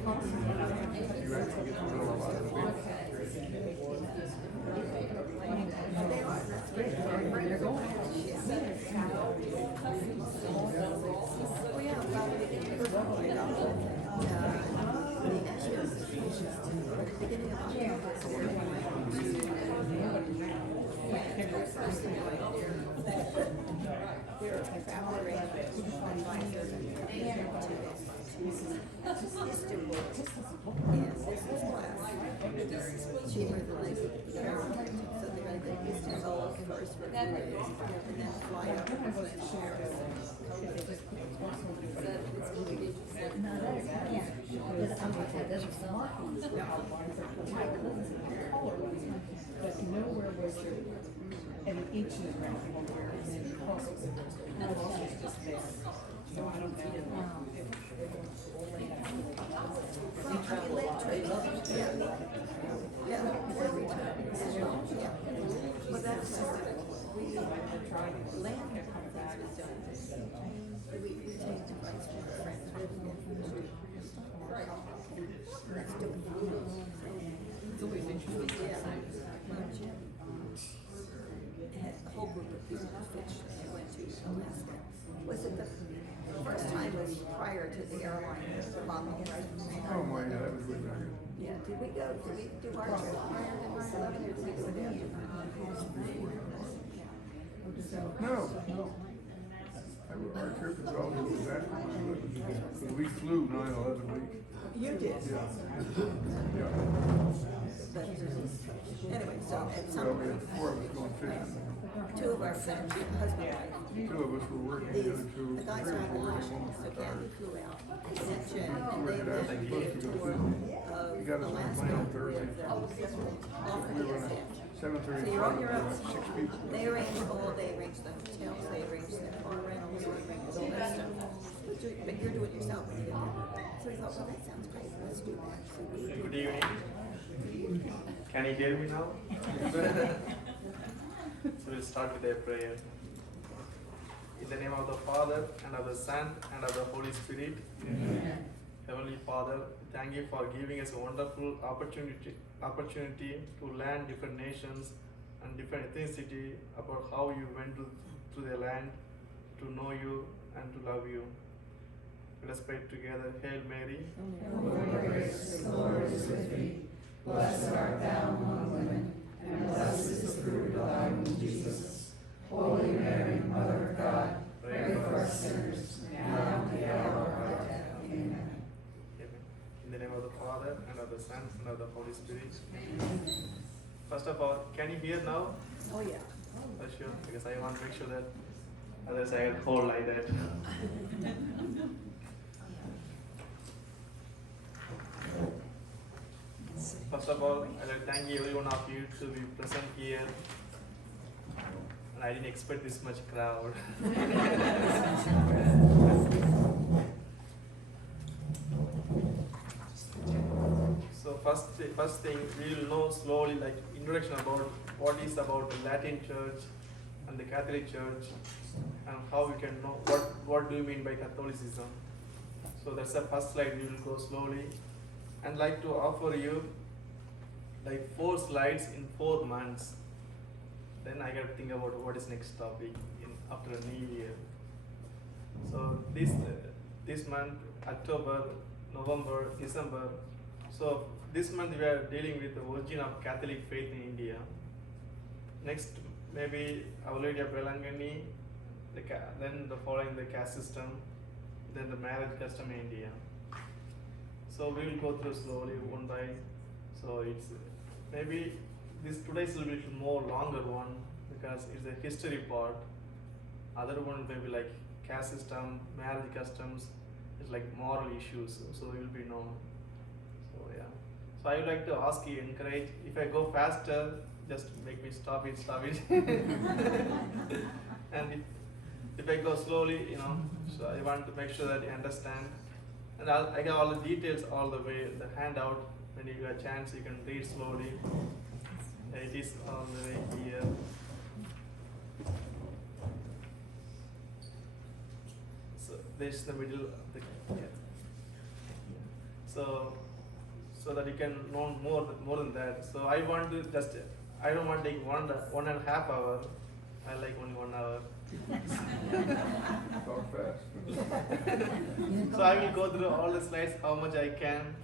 You actually get to know a lot of the people. They are, that's great. They're going. Oh, yeah, well, next year, at the beginning of October, they're evaluating advisors and history books. Yes, this is class. Cheaper than they could go. So they're going to go history sold first for 2 days, and then fly up and share. But nowhere was there, and each is around where, and then cross was there. Cross was just there. So I don't know. Yeah, where we took, yeah. Well, that's, we, land conference was done. We take advice from our friends. Let's do it. It's always interesting. Yeah. Had a whole group of people who fished and they went to Alaska. Was it the first time was prior to the airline bombing, right? Oh my, yeah, that was really good. Yeah, did we do our trip prior to 9/11 or did we do it after? No. Our trip was all over that. Because we flew 9/11 week. You did? Yeah. Yeah. But, anyway, so at some Well, we had point, 4 of us going fishing. 2 of our friends, husband and wife, 2 of us were working, the these, other 2, the guys 3 are or on 4 the were mission, working. so Kathy flew out, and Jen, and they We went were and did a supposed to go tour fishing. of We got us on a Alaska plane on with Thursday. Offer We were on a DSM. 7:30 So you're on flight, your we own. had 6 people. They arranged all, they arranged the hotels, they arranged the car rentals, they arranged all that stuff. But you're doing it yourself when you get there. So we thought, well, that sounds great, let's do that. So we did Good evening. Can you hear me now? So we'll start with a prayer. In the name of the Father, and of the Son, and of the Holy Spirit. Amen. Heavenly Father, thank you for giving us a wonderful opportunity to learn different nations and different ethnicity about how you went to the land to know you and to love you. Let us pray together. Hail Mary. Full of grace, the Lord is with thee. Blessed art thou among women, and blessed is the fruit of thy womb, Jesus. Holy Mary, Mother of God, pray for us sinners, now and at the hour of our death. Amen. Amen. In the name of the Father, and of the Son, and of the Holy Spirit. First of all, can you hear now? Oh, yeah. Sure, because I want to make sure that others I can hold like that. First of all, I'd like to thank every one of you to be present here. And I didn't expect this much crowd. So first thing, we will know slowly, like introduction about what is about the Latin Church and the Catholic Church, and how we can know what do you mean by Catholicism. So that's the first slide. We will go slowly, and like to offer you like 4 slides in 4 months. Then I got to think about what is next topic after a new year. So this month, October, November, December. So this month we are dealing with the origin of Catholic faith in India. Next, maybe Our Lady of Belangani, then the following the caste system, then the marriage custom in India. So we will go through slowly one by. So it's maybe today's will be a more longer one because it's a history part. Other one may be like caste system, marriage customs. It's like moral issues. So it will be known. So yeah. So I would like to ask you, encourage. If I go faster, just make me stop it. And if I go slowly, so I want to make sure that you understand. And I got all the details all the way. The handout. When you get a chance, you can read slowly. It is all the way here. So this is the middle of the. Yeah. So so that you can know more than that. So I want to just, I don't want to take 1.5 hour. I like only 1 hour. Talk fast. So I will go through all the slides how much I can.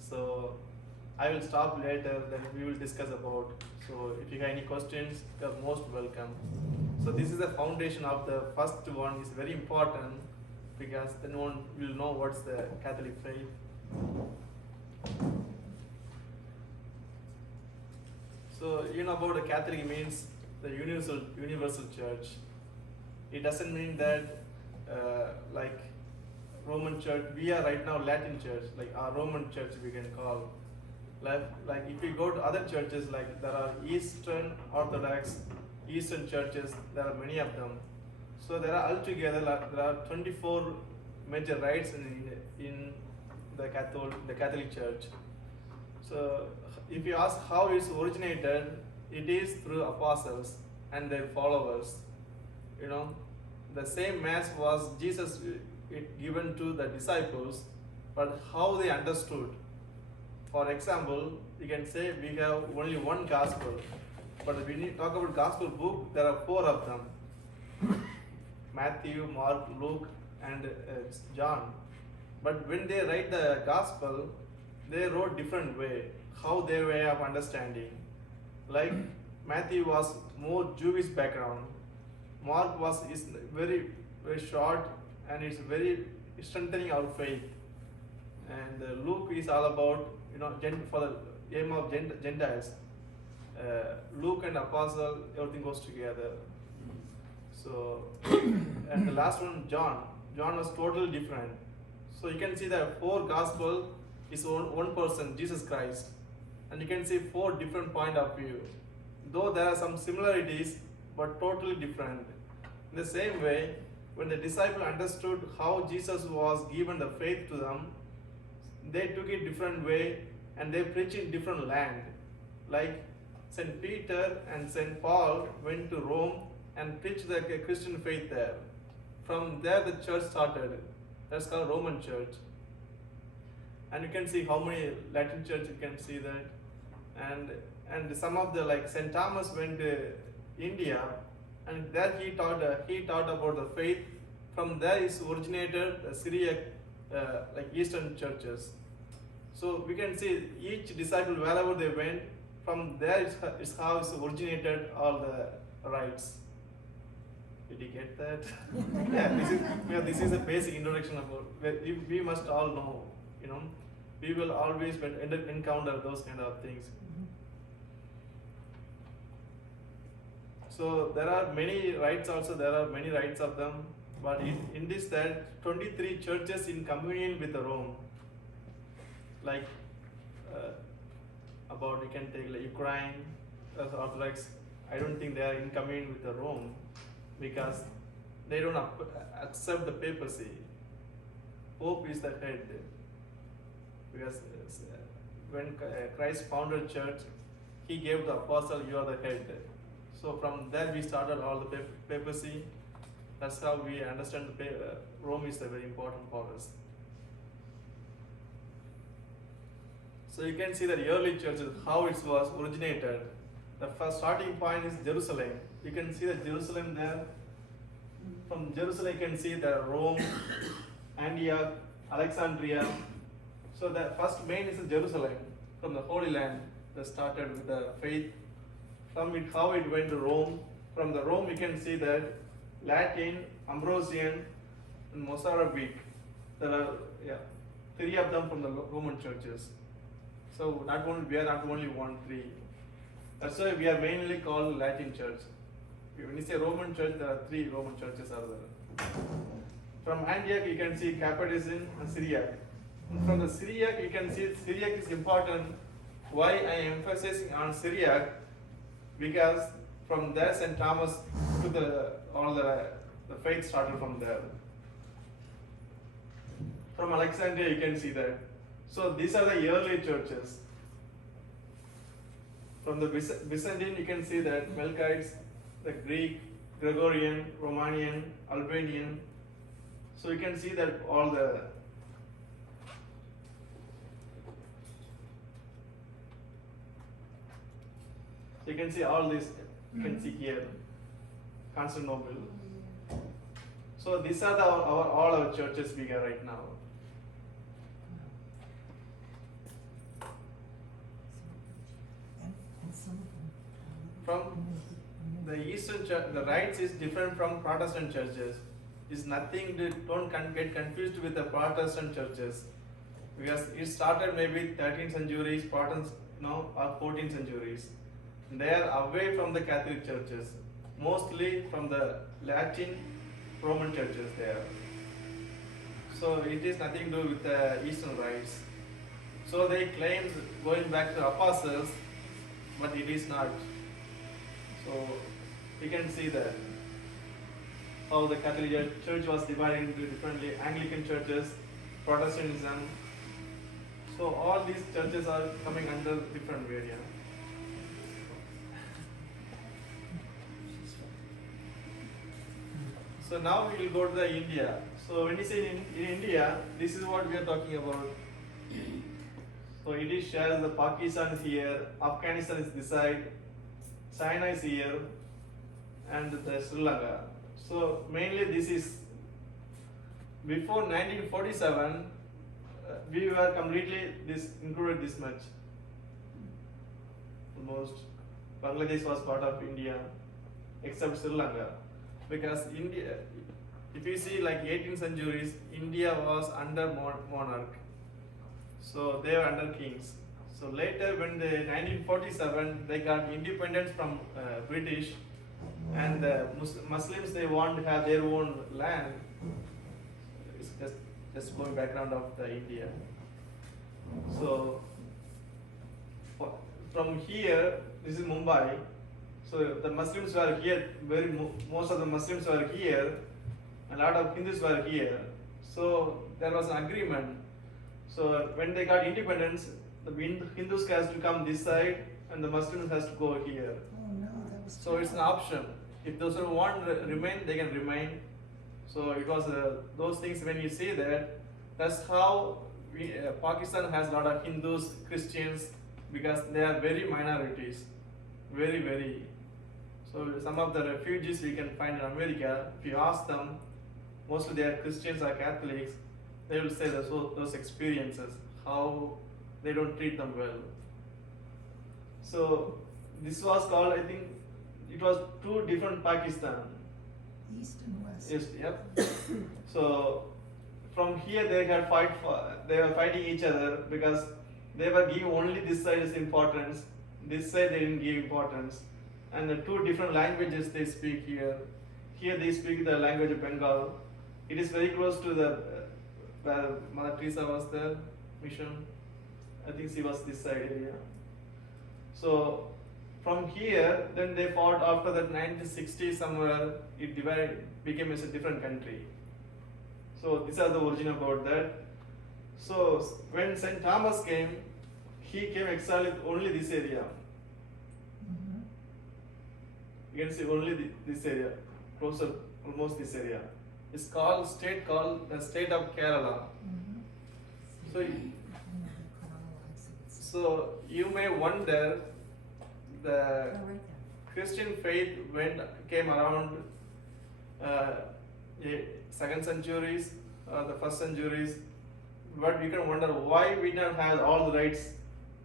So I will stop later, then we will discuss about. So if you have any questions, you are most welcome. So this is the foundation of the first one, is very important because then one will know what's the Catholic faith. So you know about the Catholic means the universal church. It doesn't mean that like Roman church, we are right now Latin church, like our Roman church we can call. Like if we go to other churches, like there are Eastern Orthodox, Eastern churches, there are many of them. So there are altogether there are 24 major rites in the Catholic Church. So if you ask how it's originated, it is through apostles and their followers. You know, the same mass was Jesus it given to the disciples, but how they understood. For example, you can say we have only one gospel, but when you talk about gospel book, there are 4 of them: Matthew, Mark, Luke, and John. But when they write the gospel, they wrote different way, how their way of understanding. Like Matthew was more Jewish background. Mark is very short and it's very strengthening our faith. And Luke is all about for the aim of Gentiles. Luke and Apostle, everything goes together. So and the last one, John was totally different. So you can see that 4 gospel is one person, Jesus Christ, and you can see 4 different point of view. Though there are some similarities, but totally different. In the same way, when the disciple understood how Jesus was given the faith to them, they took it different way and they preached in different land. Like St. Peter and St. Paul went to Rome and preached the Christian faith there. From there the church started. That's called Roman Church. And you can see how many Latin church you can see that. And some of the, like St. Thomas went to India, and there he taught about the faith. From there is originated the Syriac like Eastern churches. So we can see each disciple wherever they went, from there is how it's originated all the rites. Did you get that? Yeah, this is a basic introduction about. We must all know. We will always encounter those kind of things. So there are many rites also. There are many rites of them. But in this, there are 23 churches in communion with Rome. Like about you can take like Ukraine, Orthodox. I don't think they are in communion with Rome because they don't accept the papacy. Pope is the head. Because when Christ founded church, he gave the apostle, you are the head. So from there we started all the papacy. That's how we understand Rome is very important for us. So you can see the early churches, how it was originated. The first starting point is Jerusalem. You can see the Jerusalem there. From Jerusalem you can see the Rome, Antioch, Alexandria. So the first main is Jerusalem, from the Holy Land. That started with the faith. From it, how it went to Rome. From the Rome you can see that Latin, Ambrosian, and Mozarabic. There are 3 of them from the Roman churches. So we are not only 3. That's why we are mainly called Latin Church. When you say Roman Church, there are 3 Roman churches are there. From Antioch you can see Cappadocian and Syriac. And from the Syriac you can see Syriac is important. Why I am emphasizing on Syriac? Because from there St. Thomas took all the faith started from there. From Alexandria you can see that. So these are the early churches. From the Byzantine you can see that Melkites, the Greek, Gregorian, Romanian, Albanian. So you can see that all the So you can see all this, you can see here, Constantinople. So these are all our churches we have right now. From the Eastern church, the rites is different from Protestant churches. It's nothing, don't get confused with the Protestant churches. Because it started maybe 13th centuries, Protestants, or 14th centuries. They are away from the Catholic churches, mostly from the Latin Roman churches there. So it is nothing to do with the Eastern rites. So they claim going back to apostles, but it is not. So you can see that how the Catholic Church was divided into differently, Anglican churches, Protestantism. So all these churches are coming under different area. So now we will go to the India. So when you say in India, this is what we are talking about. So it is shares the Pakistan is here, Afghanistan is this side, China is here, and the Sri Lanka. So mainly this is before 1947, we were completely included this much. Almost Bangladesh was part of India, except Sri Lanka, because India, if you see like 18th centuries, India was under monarch, so they were under kings. So later, when the 1947 they got independence from British, and the Muslims they want to have their own land. It's just going background of the India. So from here, this is Mumbai. So the Muslims were here. Most of the Muslims were here. A lot of Hindus were here. So there was an agreement. So when they got independence, the Hindus has to come this side, and the Muslims has to go here. Oh no, that was. So it's an option. If those who want to remain, they can remain. So it was those things when you see that, that's how Pakistan has a lot of Hindus, Christians, because they are very minorities, very, very. So some of the refugees we can find in America, if you ask them, mostly they are Christians or Catholics, they will say those experiences, how they don't treat them well. So this was called, I think, it was two different Pakistan. East and west. Yes, yep. So from here they were fighting each other because they were giving only this side is importance. This side they didn't give importance. And the two different languages they speak here. Here they speak the language of Bengal. It is very close to the where Mother Teresa was there, mission. I think she was this side area. So from here, then they fought after that 1960 somewhere, it divided, became as a different country. So these are the origin about that. So when St. Thomas came, he came exiled only this area. Mhm. You can see only this area, closer, almost this area. It's called the state of Kerala. Mhm. So you may wonder, the Christian faith came around second centuries, the first centuries, but you can wonder why we don't have all the rights.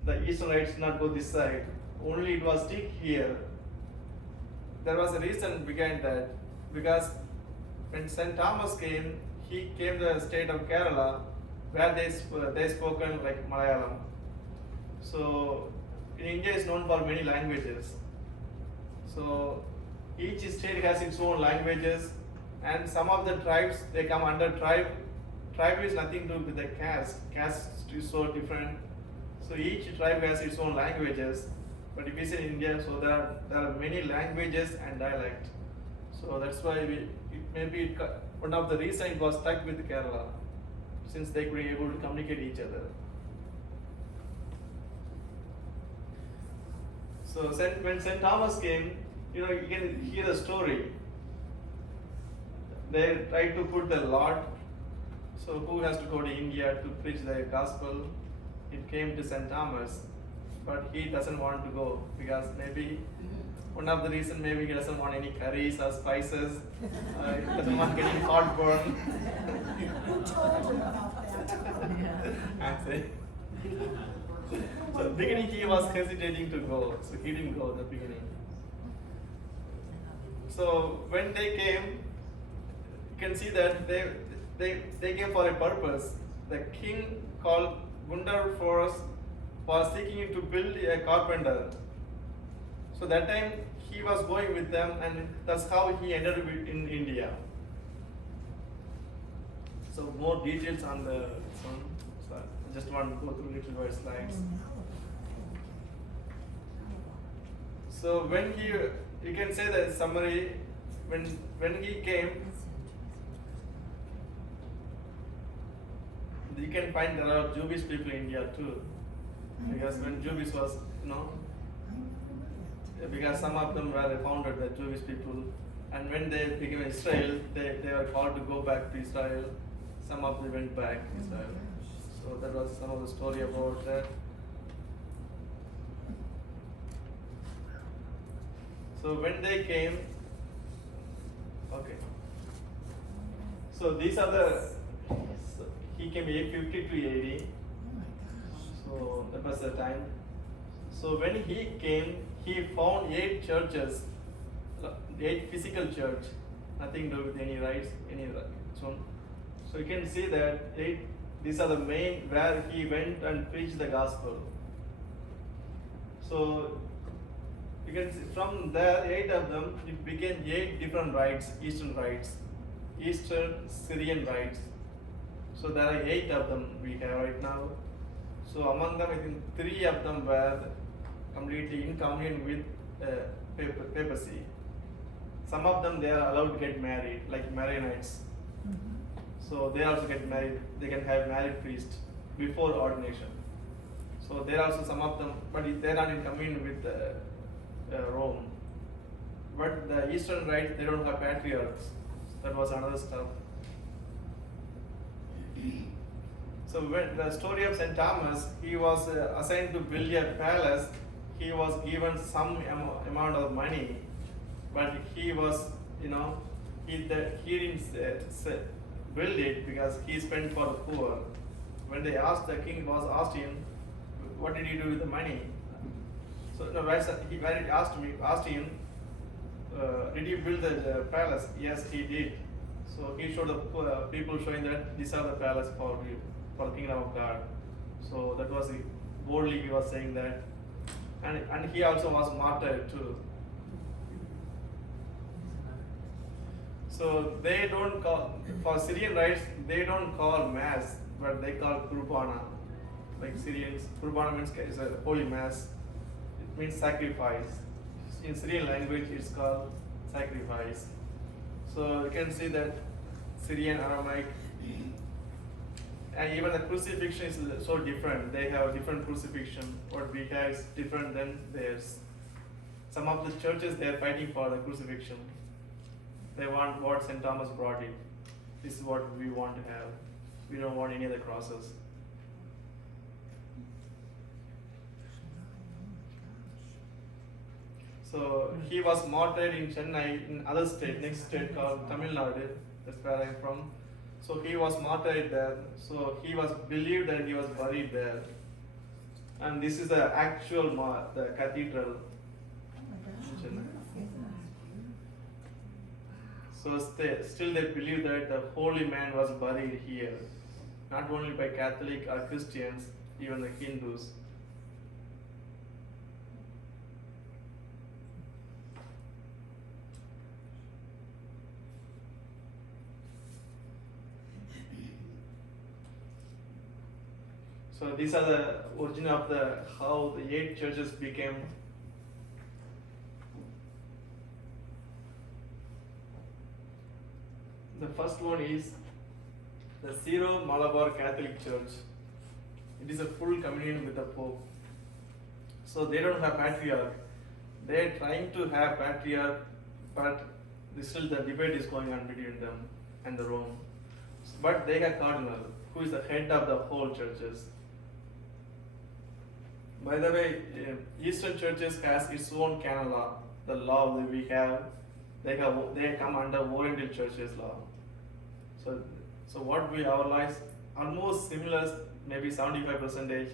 The eastern rights not go this side. Only it was stick here. There was a reason behind that, because when St. Thomas came, he came to the state of Kerala, where they spoken like Malayalam. So in India is known for many languages. So each state has its own languages, and some of the tribes they come under tribe. Tribe is nothing to do with the caste. Caste is so different. So each tribe has its own languages. But if you say India, so there are many languages and dialect. So that's why one of the reasons it was stuck with Kerala, since they could be able to communicate each other. So when St. Thomas came, you can hear the story. They tried to put the Lord. So who has to go to India to preach the gospel? It came to St. Thomas. but he doesn't want to go because maybe one of the reason maybe he doesn't want any curries or spices. He doesn't want getting heartburn. Who told him about that? Actually. So beginning he was hesitating to go, so he didn't go at the beginning. So when they came, you can see that they came for a purpose. The king called Gundar Forest was seeking to build a carpenter. So that time he was going with them, and that's how he ended up in India. So more details on the one. So I just want to go through little by slides. So when you can say that summary, when he came, you can find there are Jewish people in India too, because when Jewish was, because some of them were founded by Jewish people, and when they became Israel, they were called to go back to Israel. Some of them went back to Israel. So that was some of the story about that. So when they came, okay. So these are he came 850 to 80. So that was the time. So when he came, he found 8 churches, 8 physical church, nothing to do with any rights, so you can see that these are the main where he went and preached the gospel. So you can see from there 8 of them it became 8 different rites, Eastern rites, Eastern Syrian rites. So there are 8 of them we have right now. So among them I think 3 of them were completely in communion with papacy. Some of them they are allowed to get married, like Maronites. So they also get married. They can have married priest before ordination. So there are also some of them, but they are not in communion with Rome. But the Eastern Rite, they don't have patriarchs. That was another stuff. So when the story of Saint Thomas, he was assigned to build a palace. He was given some amount of money, but he was, he didn't build it because he spent for the poor. When they asked, the king was asked him, what did you do with the money? So when he asked him, did you build the palace? Yes, he did. So he showed the people showing that these are the palace for the kingdom of God. So that was boldly he was saying that, and he also was martyred too. So they don't call, for Syrian rites, they don't call mass, but they call kurbana. Like Syrians, kurbana means is a holy mass. It means sacrifice. In Syrian language, it's called sacrifice. So you can see that Syrian, Aramaic, and even the crucifixion is so different. They have a different crucifixion. What we have is different than theirs. Some of the churches, they are fighting for the crucifixion. They want what St. Thomas brought it. This is what we want to have. We don't want any other crosses. So he was martyred in Chennai, in other state, next state called Tamil Nadu. That's where I'm from. So he was martyred there. So he was believed that he was buried there. And this is the actual the cathedral in Chennai. So still they believe that the holy man was buried here, not only by Catholic or Christians, even the Hindus. So these are the origin of how the 8 churches became. The first one is the Syro-Malabar Catholic Church. It is a full communion with the Pope. So they don't have patriarch. They are trying to have patriarch, but still the debate is going on between them and the Rome. But they have cardinal, who is the head of the whole churches. By the way, Eastern churches has its own canon law. The law that we have, they come under Oriental churches law. So what we our lives almost similar, maybe 75%,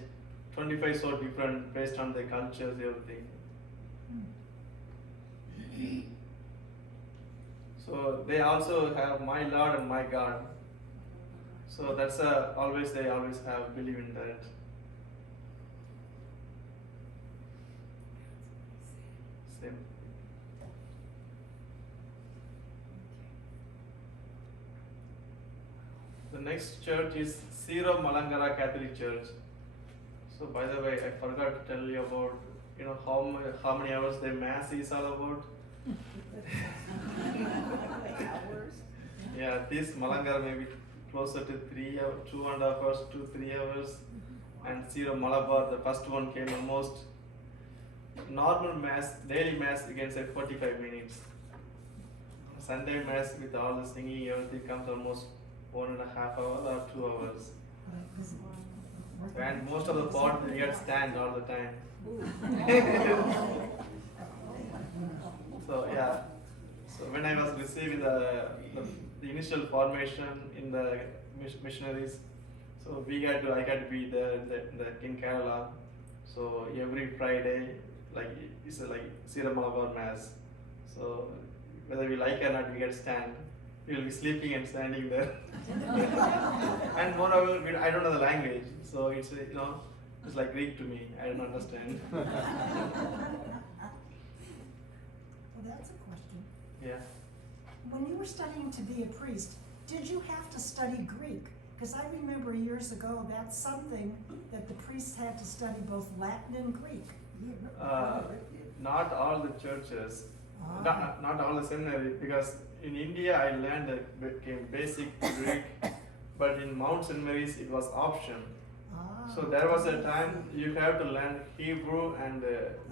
25 so different based on the cultures, everything. So they also have my Lord and my God. So that's always they always have believe in that. Same. The next church is Siro Malangara Catholic Church. So by the way, I forgot to tell you about how many hours the mass is all about. Yeah, this Malangara may be closer to 3 hours, 2.5 hours to 3 hours, and Siro Malabar, the first one came almost normal mass, daily mass, you can say 45 minutes. Sunday mass with all the singing, everything comes almost 1.5 hours or 2 hours. And most of the pot we get stand all the time. So yeah, so when I was receiving the initial formation in the missionaries, so I had to be there in Kerala. So every Friday, like it's like Sira Malabar Mass. So whether we like it or not, we get stand. We will be sleeping and standing there. And moreover, I don't know the language, so it's it's like Greek to me. I don't understand. Well, that's a question. Yeah. When you were studying to be a priest, did you have to study Greek? Because I remember years ago that's something that the priests had to study both Latin and Greek. Not all the churches, Ah. not all the seminary, because in India I learned basic Greek, but in Mount St. Mary's it was option. Ah. So there was a time you have to learn Hebrew and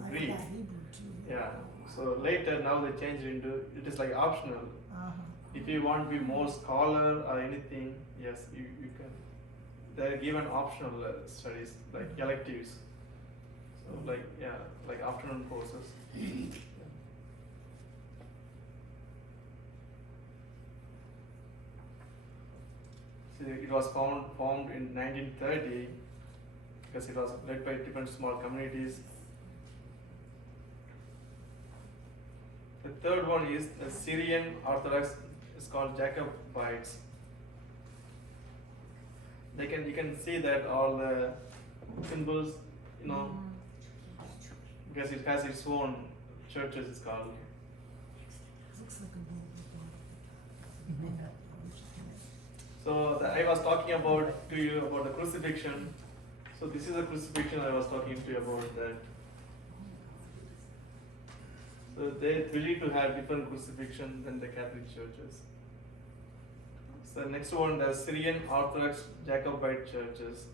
Greek. Yeah, Hebrew too. Yeah. So later now they changed into it is like optional. Uh-huh. If you want to be more scholar or anything, yes, you can. They're given optional studies like electives. So like afternoon courses. So it was formed in 1930 because it was led by different small communities. The third one is the Syrian Orthodox. It's called Jacobites. You can see that all the symbols, because it has its own churches. It's called. Looks like a little So I was talking to you about the crucifixion. So this is a crucifixion I was talking to you about that. So they believe to have different crucifixion than the Catholic churches. So next one, the Syrian Orthodox Jacobite churches.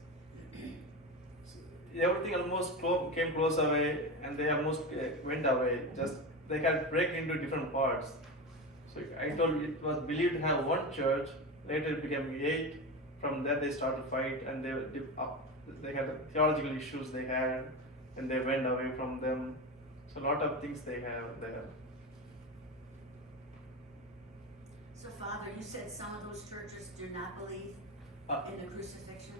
So everything almost came close away, and they almost went away. Just they had break into different parts. So I told you it was believed to have one church. Later it became 8. From there they started to fight, and they had the theological issues they had, and they went away from them. So a lot of things they have there. So Father, you said some of those churches do not believe in the crucifixion?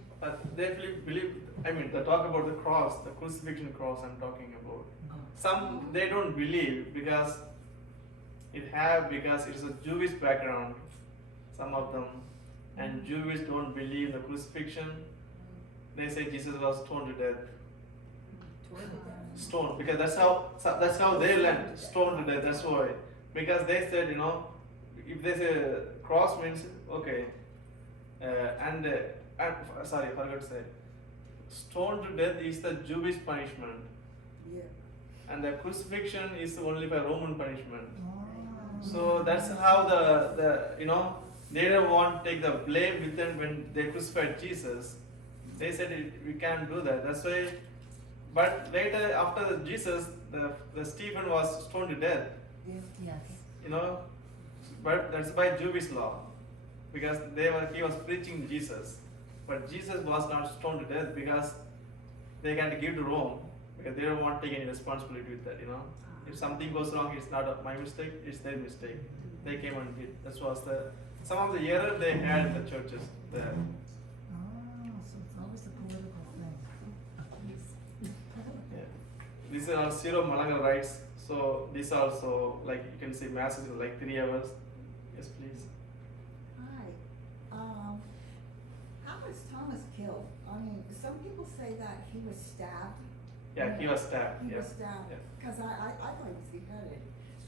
They believe, they talk about the cross, the crucifixion cross I'm talking about. Some, they don't believe because it's a Jewish background, some of them. And Jews don't believe the crucifixion. They say Jesus was stoned to death. Stoned, because that's how they learned, stoned to death, that's why. Because they said, if they say cross means, okay, sorry, I forgot to say, stoned to death is the Jewish punishment. Yeah. And the crucifixion is only by Roman punishment. So that's how they didn't want to take the blame with them when they crucified Jesus. They said we can't do that. That's why. But later, after Jesus, the Stephen was stoned to death. Yes. But that's by Jewish law, because he was preaching Jesus. But Jesus was not stoned to death because they had to give to Rome. because they don't want to take any responsibility with that, you know. If something goes wrong, it's not my mistake, it's their mistake. They came and did. That was some of the error they had in the churches there. Oh, so it's always a political thing. Yeah. These are zero Malanga rights. So these are also, like, you can see masses in like 3 hours. Yes, please. Hi, how was Thomas killed? I mean, some people say that he was stabbed. Yeah, he was stabbed. He Yeah. was stabbed, Yeah. because I thought he was beheaded.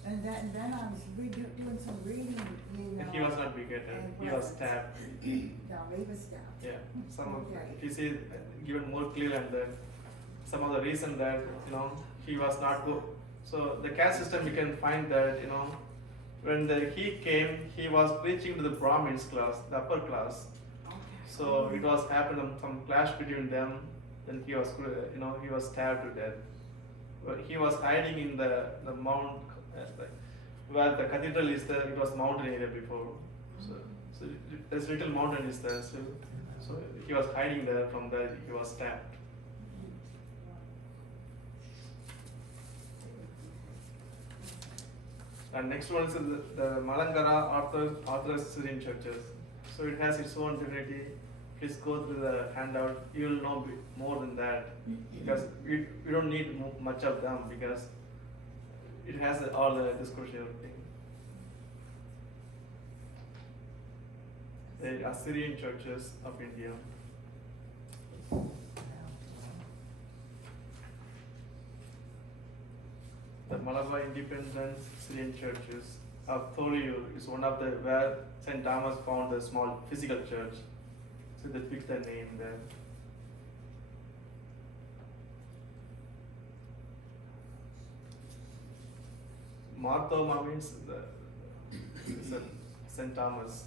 And then I was doing some reading, you know. And he was not beheaded. and He was wasn't. stabbed. No, he was stabbed. Yeah. Some of, Okay. if you see given more clear and that some of the reason that, you know, he was not good. So the caste system, we can find that, you know, when he came, he was preaching to the Brahmins class, the upper class. Okay. So it was happened some clash between them. Then he was, you know, he was stabbed to death. But he was hiding in the mount, like, where the cathedral is there. It was mountain area before. So there's little mountain is there still. So he was hiding there. From there he was stabbed. And next one is the Malankara Orthodox Syrian churches. So it has its own divinity. Please go through the handout. You will know more than that, because we don't need much of them, because it has all the discussion thing. The Assyrian churches of India. The Malabar Independent Syrian churches of Tholiur is one of the where St. Thomas found the small physical church. So they picked the name there. Marthoma means St. Thomas.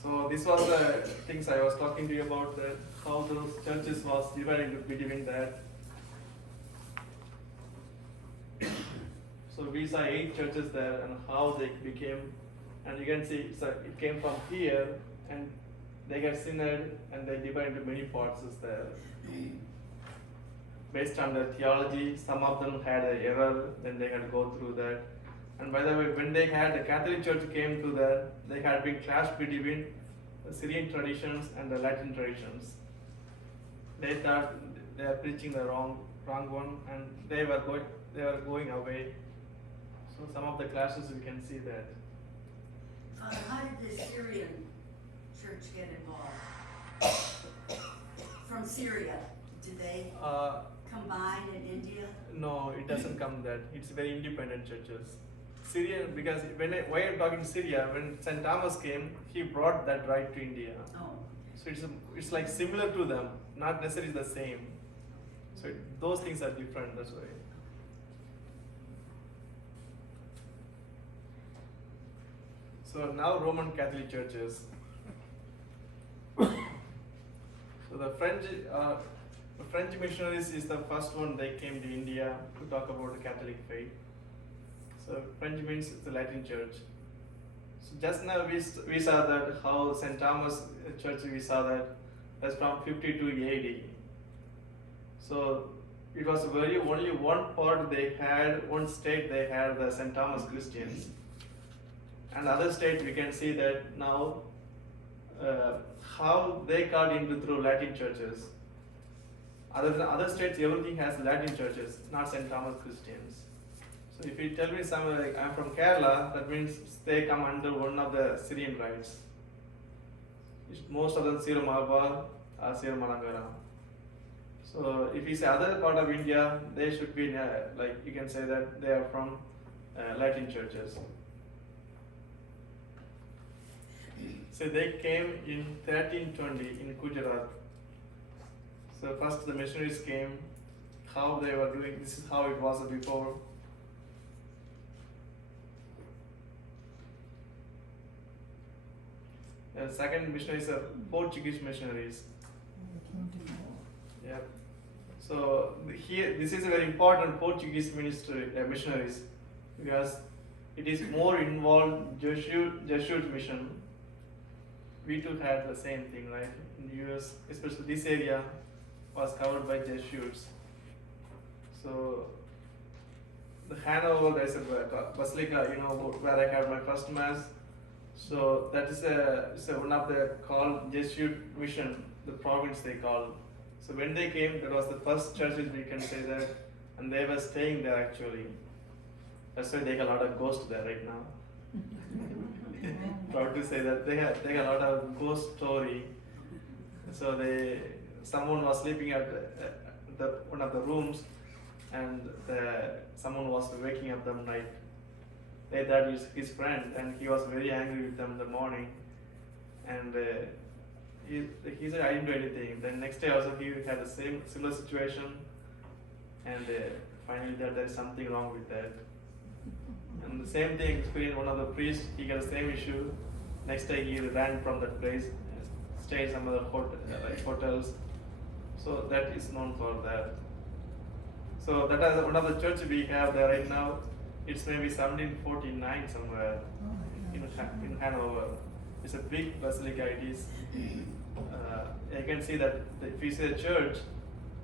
So this was the things I was talking to you about, that how those churches was divided between that. So we saw 8 churches there and how they became, and you can see so it came from here and they got synod and they divided into many parts there. Based on the theology, some of them had an error, then they had to go through that. And by the way, when they had the Catholic Church came to that, they had been clashed between the Syrian traditions and the Latin traditions. They thought they are preaching the wrong one, and they were going away. So some of the clashes we can see that. How did the Syrian church get involved? From Syria, did they combine in India? No, it doesn't come that. It's very independent churches. Syrian, because why I'm talking Syria, when St. Thomas came, he brought that right to India. Oh. So it's like similar to them, not necessarily the same. So those things are different, that's why. So now Roman Catholic churches. So the French missionaries is the first one. They came to India to talk about the Catholic faith. So French means the Latin church. So just now we saw that how St. Thomas church, we saw that's from 52 AD. So it was very only one part they had, one state they had the St. Thomas Christians. And other state we can see that now how they got into through Latin churches. Other states, everything has Latin churches, not St. Thomas Christians. So if you tell me somewhere like I'm from Kerala, that means they come under one of the Syrian rites. Most of them Syro Malabar or Syro Malangara. So if you say other part of India, they should be like you can say that they are from Latin churches. So they came in 1320 in Gujarat. So first the missionaries came, how they were doing, this is how it was before. The second missionaries are Portuguese missionaries. Yeah. So here, this is a very important Portuguese missionaries, because it is more involved Jesuit mission. We too had the same thing, right? In the US, especially this area was covered by Jesuits. So the Hanover, there's a basilica, where I had my first mass. So that is one of the called Jesuit mission, the province they call. So when they came, that was the first churches, we can say that, and they were staying there actually. That's why they got a lot of ghosts there right now. Proud to say that they got a lot of ghost story. So someone was sleeping at one of the rooms, and someone was waking up them night. They thought he's his friend, and he was very angry with them in the morning. And he said, I didn't do anything. Then next day also he had the similar situation, and finally there is something wrong with that. And the same thing experienced one of the priests. He got the same issue. Next day he ran from that place, stayed in some other hotels. So that is known for that. So that is one of the church we have there right now. It's maybe 1749 somewhere in Hanover. It's a big basilica. It is. You can see that if you see the church,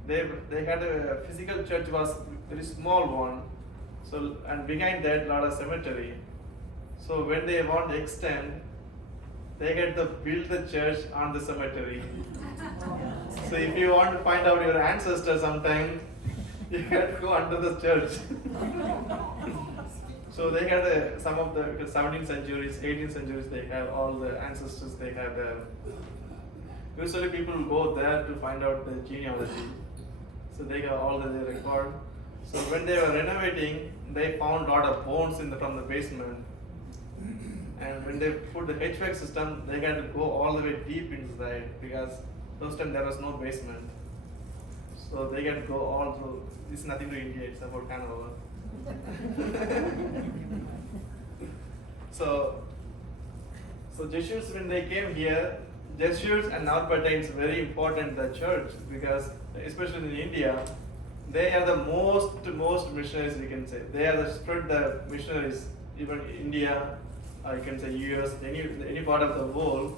they had a physical church was very small one. So and behind that lot of cemetery. So when they want to extend, they get to build the church on the cemetery. So if you want to find out your ancestors sometime, you have to go under the church. So they had some of the 17th centuries, 18th centuries, they have all the ancestors they have there. Usually people go there to find out the genealogy. So they have all the record. So when they were renovating, they found a lot of bones from the basement. And when they put the HVAC system, they had to go all the way deep inside because those times there was no basement. So they had to go all through. This is nothing to India, it's about Hanover. So Jesuits, when they came here, Jesuits and Norbertines very important the church because especially in India, they are the most missionaries we can say. They are the spread the missionaries even India, or you can say US, any part of the world.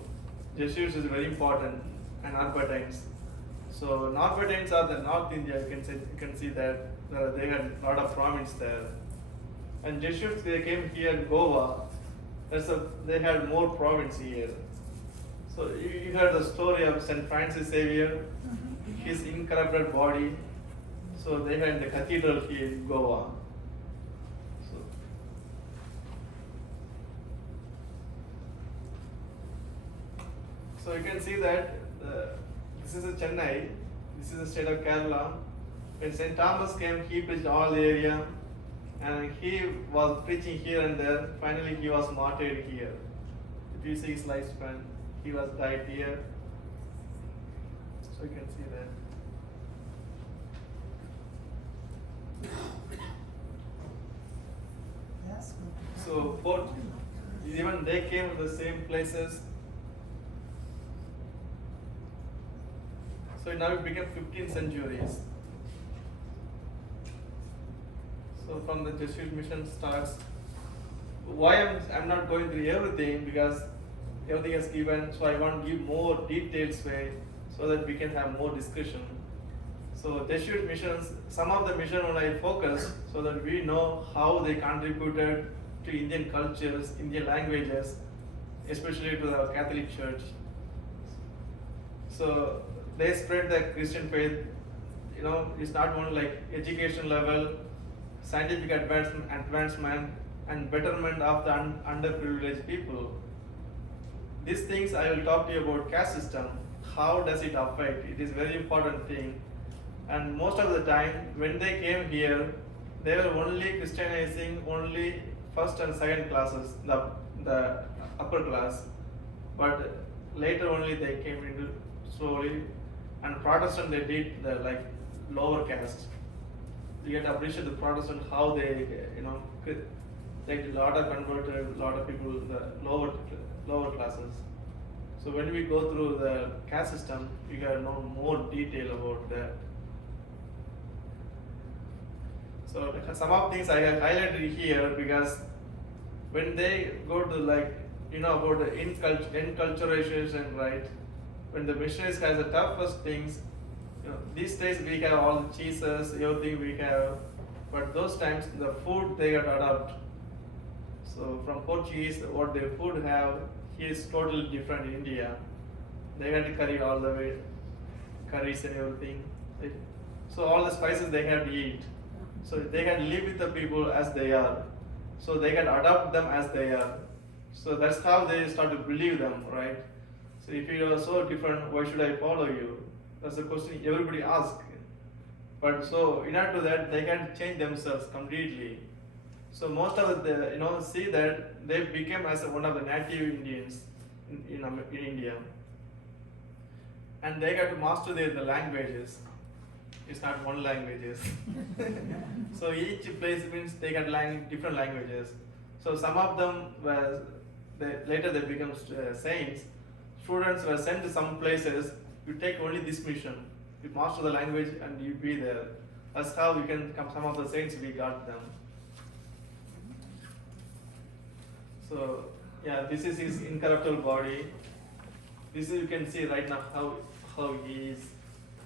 Jesuits is very important and Norbertines. So Norbertines are the North India. You can see that they had a lot of province there. And Jesuits they came here in Goa. They had more province here. So you heard the story of Saint Francis Xavier, his incorruptible body. So they had the cathedral here in Goa. So you can see that this is a Chennai, this is the state of Kerala. When St. Thomas came, he preached all the area, and he was preaching here and there. Finally, he was martyred here. If you see his lifespan, he was died here. So you can see that. So even they came to the same places. So now it became 15th centuries. So from the Jesuit mission starts. Why I'm not going through everything because everything is given. So I want to give more details way so that we can have more discussion. So Jesuit missions, some of the mission when I focus so that we know how they contributed to Indian cultures, Indian languages, especially to the Catholic Church. So they spread the Christian faith. It's not only like education level, scientific advancement and betterment of the underprivileged people. These things I will talk to you about caste system. How does it affect? It is very important thing. And most of the time when they came here, they were only Christianizing only first and second classes, the upper class. But later only they came into slowly. And Protestant they did the lower caste. You get to appreciate the Protestant how they a lot of converted, a lot of people the lower classes. So when we go through the caste system, you get to know more detail about that. So some of things I have highlighted here because when they go to like, about the enculturation, right? When the missionaries has the toughest things, these days we have all the cheeses, everything we have, but those times the food they got adopt. So from Portuguese, what their food have here is totally different in India. They had to carry all the way, curries and everything. So all the spices they have to eat. So they can live with the people as they are. So they can adopt them as they are. So that's how they start to believe them, right? So if you are so different, why should I follow you? That's the question everybody asks. But so in order to that, they can change themselves completely. So most of the, see that they became as one of the native Indians in India. And they got to master the languages. It's not one languages. So each place means they got different languages. So some of them later they become saints. Students were sent to some places. You take only this mission. You master the language and you be there. That's how we can come. Some of the saints we got them. So yeah, this is his incorruptible body. This is, you can see right now how he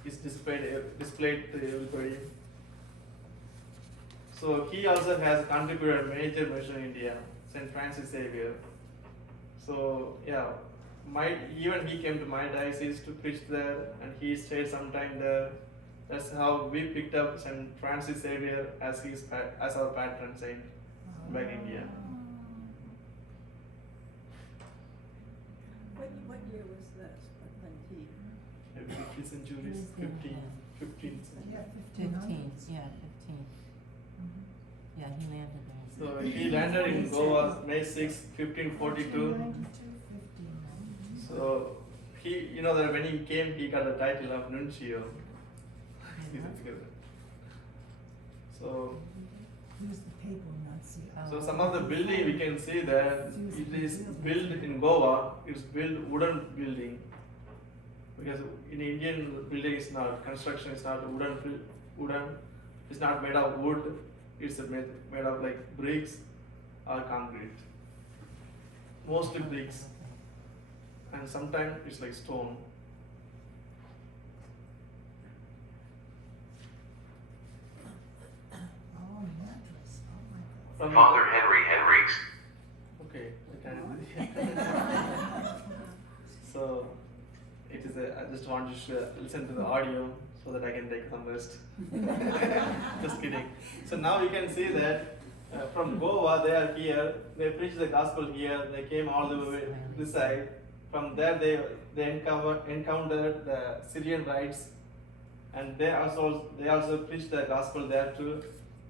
is displayed to everybody. So he also has contributed a major mission in India, St. Francis Xavier. So yeah, even he came to my diocese to preach there, and he stayed some time there. That's how we picked up St. Francis Xavier as our patron saint back in India. What year was this when he? Maybe 50 centuries, 15 centuries. 15, yeah, 15. Yeah, he landed there. So he landed in Goa May 6, 1542. So he, that when he came, he got the title of Nuncio. So, so some of the building we can see that it is built in Goa. It's built wooden building, because in Indian building is not construction is not wooden. It's not made of wood. It's made of like bricks or concrete. Mostly bricks, and sometimes it's like stone. Father Henry Henriques. Okay, I can. So it is. I just want to listen to the audio so that I can take some rest. Just kidding. So now you can see that from Goa they are here. They preach the gospel here. They came all the way this side. From there they encountered the Syrian rites, and they also preached the gospel there too.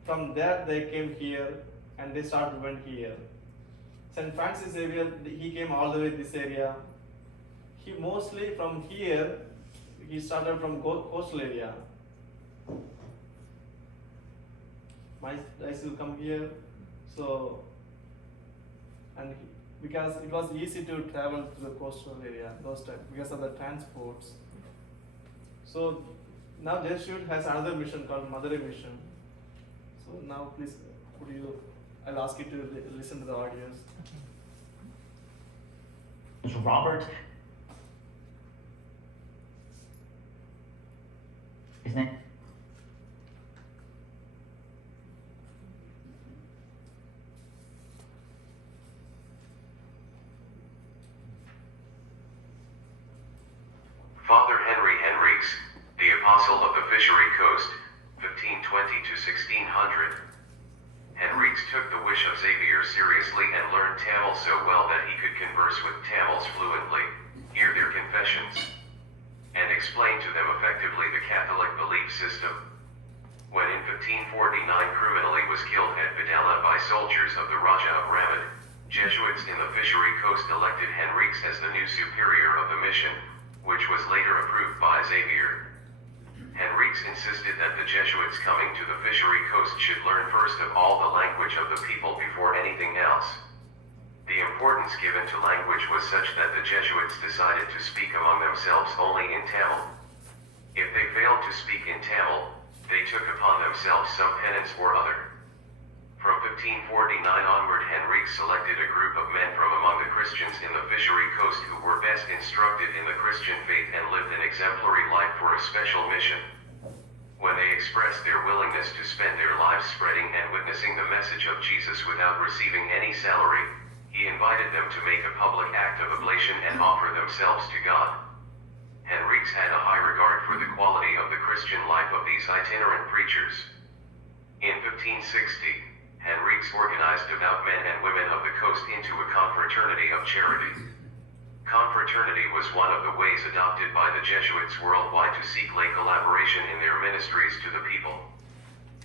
From there they came here, and they went here. St. Francis Xavier, he came all the way this area. He mostly from here, he started from coastal area. My diocese will come here, so, and because it was easy to travel to the coastal area those times because of the transports. So now Jesuit has another mission called Madurai Mission. So now please, I'll ask you to listen to the audience. Robert. His name. Father Henry Henriques, the Apostle of the Fishery Coast, 1520 to 1600. Henriques took the wish of Xavier seriously and learned Tamil so well that he could converse with Tamils fluently, hear their confessions, and explain to them effectively the Catholic belief system. When in 1549 criminally was killed at Vidala by soldiers of the Raja of Ramad, Jesuits in the Fishery Coast elected Henriques as the new superior of the mission, which was later approved by Xavier. Henriques insisted that the Jesuits coming to the Fishery Coast should learn first of all the language of the people before anything else. The importance given to language was such that the Jesuits decided to speak among themselves only in Tamil. If they failed to speak in Tamil, they took upon themselves some penance or other. From 1549 onward, Henrique selected a group of men from among the Christians in the fishery coast who were best instructed in the Christian faith and lived an exemplary life for a special mission. When they expressed their willingness to spend their lives spreading and witnessing the message of Jesus without receiving any salary, he invited them to make a public act of oblation and offer themselves to God. Henriques had a high regard for the quality of the Christian life of these itinerant preachers. In 1560, Henriques organized devout men and women of the coast into a confraternity of charity. Confraternity was one of the ways adopted by the Jesuits worldwide to seek lay collaboration in their ministries to the people.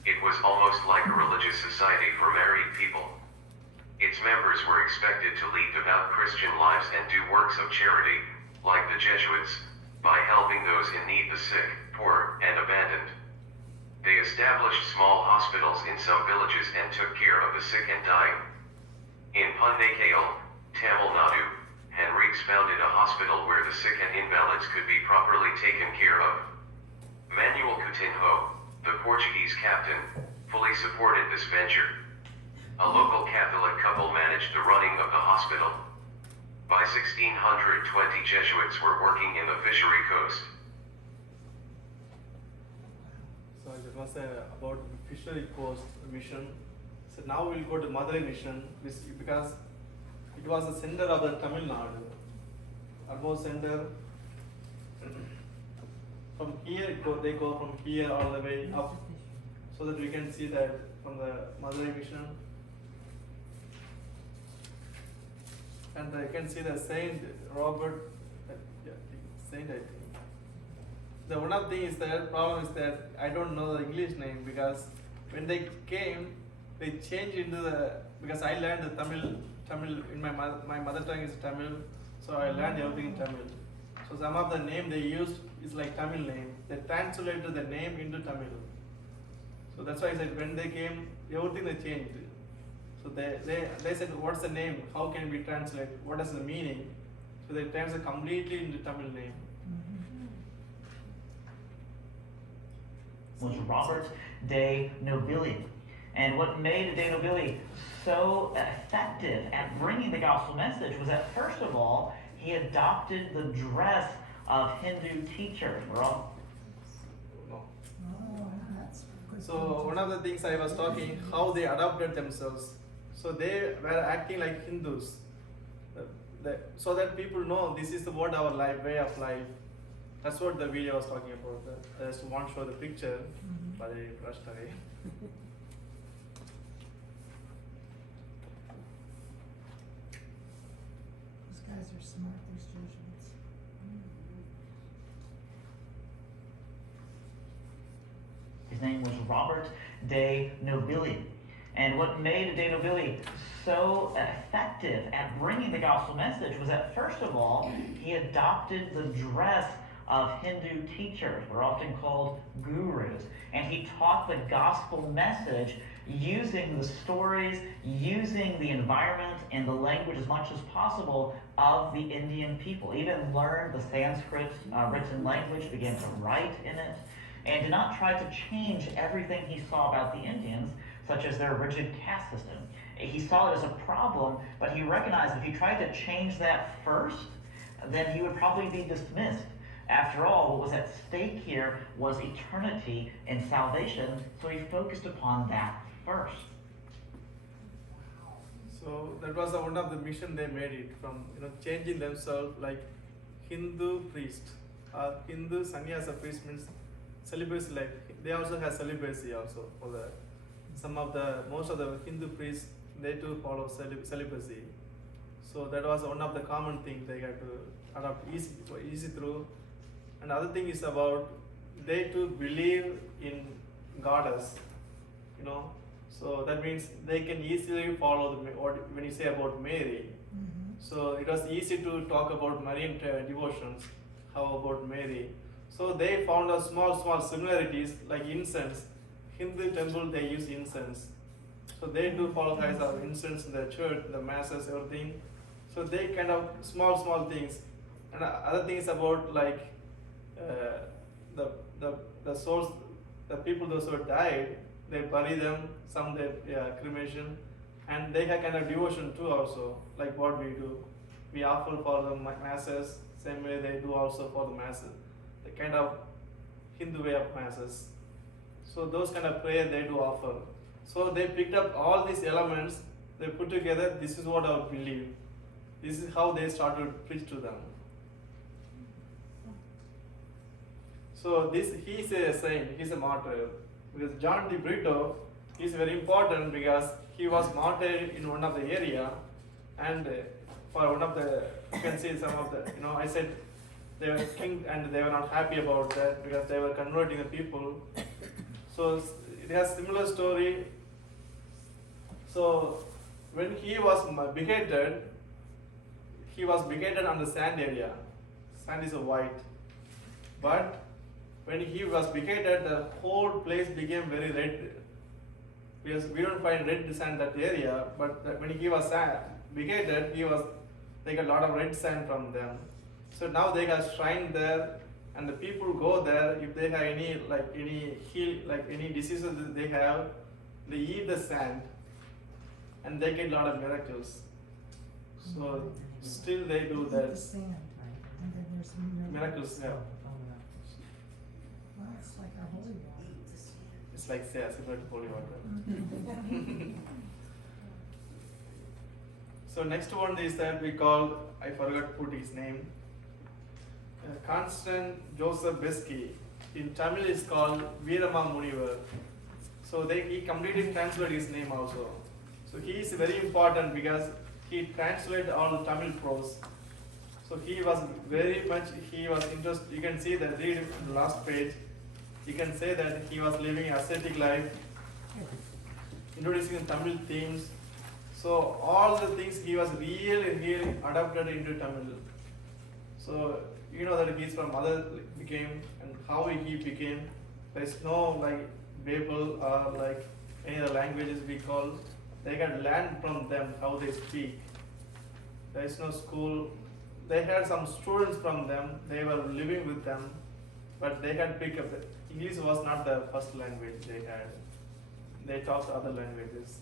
It was almost like a religious society for married people. Its members were expected to lead devout Christian lives and do works of charity, like the Jesuits, by helping those in need, the sick, poor, and abandoned. They established small hospitals in some villages and took care of the sick and dying. In Pundakale, Tamil Nadu, Henriques founded a hospital where the sick and invalids could be properly taken care of. Manuel Coutinho, the Portuguese captain, fully supported this venture. A local Catholic couple managed the running of the hospital. By 1620, Jesuits were working in the fishery coast. So it was about fishery coast mission. So now we'll go to Madurai mission because it was the center of the Tamil Nadu, almost center. From here they go from here all the way up, so that we can see that from the Madurai mission. And you can see the Saint Robert, Saint I think. The one of the thing is that problem is that I don't know the English name, because when they came, they changed into the, because I learned the Tamil in my mother tongue is Tamil, so I learned everything in Tamil. So some of the name they used is like Tamil name. They translated the name into Tamil. So that's why I said when they came, everything they changed. So they said, what's the name? How can we translate? What is the meaning? So they translate completely into Tamil name. Was Robert de Nobili. And what made de Nobili so effective at bringing the gospel message was that, first of all, he adopted the dress of Hindu teachers. We're all No. Oh, that's good. So one of the things I was talking, how they adopted themselves. So they were acting like Hindus, so that people know this is what our life, way of life. That's what the video was talking about. I just want to show the picture, but I rushed away. These guys are smart, these Jesuits. His name was Robert de Nobili. And what made de Nobili so effective at bringing the gospel message was that, first of all, he adopted the dress of Hindu teachers. They're often called gurus. And he taught the gospel message using the stories, using the environment and the language as much as possible of the Indian people. Even learned the Sanskrit written language, began to write in it, and did not try to change everything he saw about the Indians, such as their rigid caste system. He saw it as a problem, but he recognized if he tried to change that first, then he would probably be dismissed. After all, what was at stake here was eternity and salvation, so he focused upon that first. So that was one of the mission they made it from, changing themselves like Hindu priest. Hindu sannyasa priest means celibacy, like they also have celibacy also for the most of the Hindu priests, they too follow celibacy. So that was one of the common things they had to adopt easy through. And the other thing is about they too believe in goddess, so that means they can easily follow when you say about Mary. So it was easy to talk about Marian devotions. How about Mary? So they found out small similarities like incense. Hindu temple they use incense. So they do follow guys of incense in the church, the masses, everything. So they kind of small things. And other things about like the souls, the people those who died, they bury them, some they cremation, and they have kind of devotion too also, like what we do. We offer for the masses, same way they do also for the masses, the kind of Hindu way of masses. So those kind of prayer they do offer. So they picked up all these elements, they put together, this is what I believe. This is how they started to preach to them. So this, he is a saint, he is a martyr. Because John de Brito is very important because he was martyred in one of the area, and for one of the, you can see some of the, I said they were king and they were not happy about that because they were converting the people. So it has similar story. So when he was beheaded on the sand area. Sand is a white. But when he was beheaded, the whole place became very red. Because we don't find red sand that area, but when he was beheaded, they got a lot of red sand from them. So now they got shrine there, and the people go there. If they have any diseases that they have, they eat the sand, and they get a lot of miracles. So still they do that. The sand, and then there's Miracles, yeah. Well, it's like our holy water. It's like similar to holy water. So next one is that we call, I forgot to put his name, Constant Joseph Besky. In Tamil is called Veerama Munivar. So he completely translated his name also. So he is very important because he translated all the Tamil prose. So he was interested, you can see that, read the last page, you can say that he was living ascetic life, introducing Tamil themes. So all the things he was really adapted into Tamil. So you know that he's from mother became and how he became. There's no Bible or any other languages we call. They can learn from them how they speak. There is no school. They had some students from them. They were living with them, but they had picked up. English was not the first language they had. They talked other languages,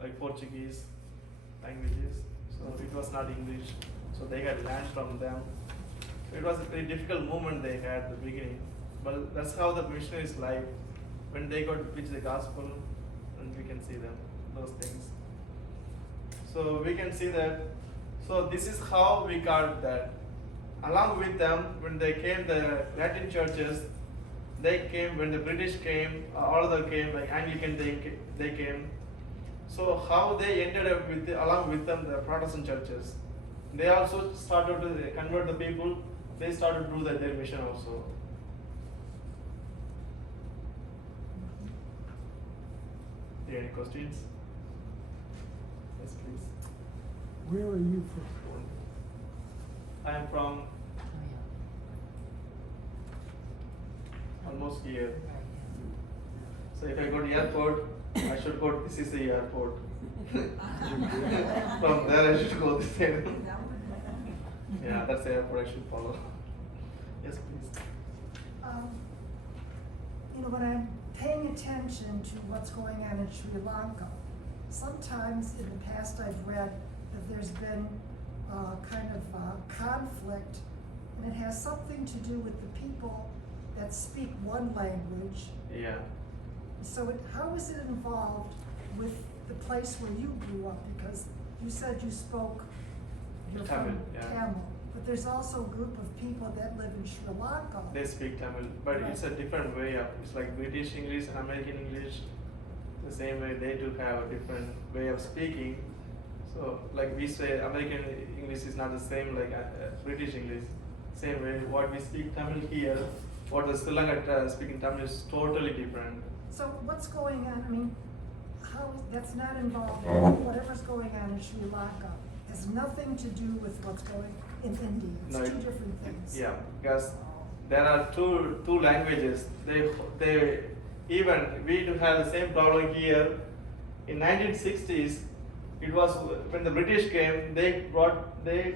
like Portuguese languages. So it was not English. So they had learned from them. It was a very difficult moment they had at the beginning. But that's how the missionaries' life, when they got to preach the gospel, and we can see them, those things. So we can see that. So this is how we got that. Along with them, when they came, the Latin churches, they came, when the British came, all of them came, like Anglican they came. So how they ended up along with them, the Protestant churches. They also started to convert the people. They started to do their mission also. Any questions? Yes, please. Where are you from? I am from almost here. So if I go to airport, I should go. This is the airport. From there, I should go this way. Yeah, that's the airport I should follow. Yes, please. When I'm paying attention to what's going on in Sri Lanka, sometimes in the past I've read that there's been kind of conflict, and it has something to do with the people that speak one language. Yeah. So how is it involved with the place where you grew up? Because you said you're Tamil, from yeah. Tamil, but there's also a group of people that live in Sri Lanka. They speak Tamil, but it's a different way of. It's like British English and American English. The same way they do have a different way of speaking. So like we say, American English is not the same like British English. Same way, what we speak Tamil here, what the Sri Lanka speaking Tamil is totally different. So what's going on? I mean, that's not involved. Whatever's going on in Sri Lanka has nothing to do with what's going in India. It's No, two different things. Yeah, because there are two languages. They even we do have the same problem here. In 1960s, it was when the British came. They